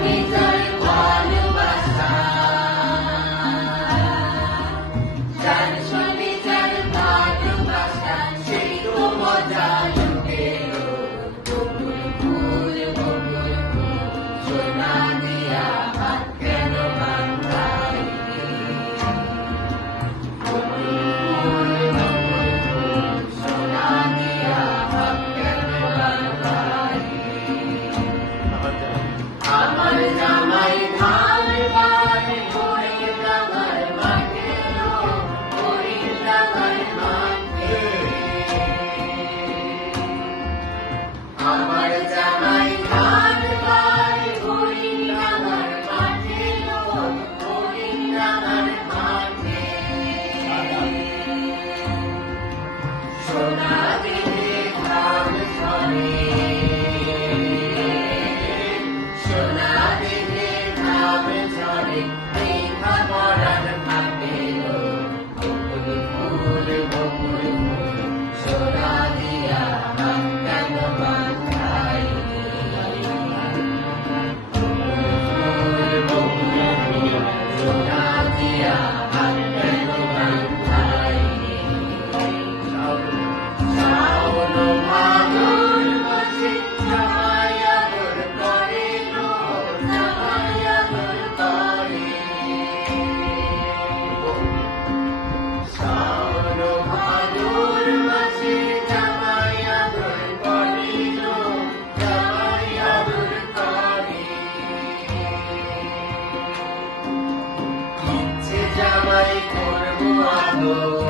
Capitão. Yeah. Oh.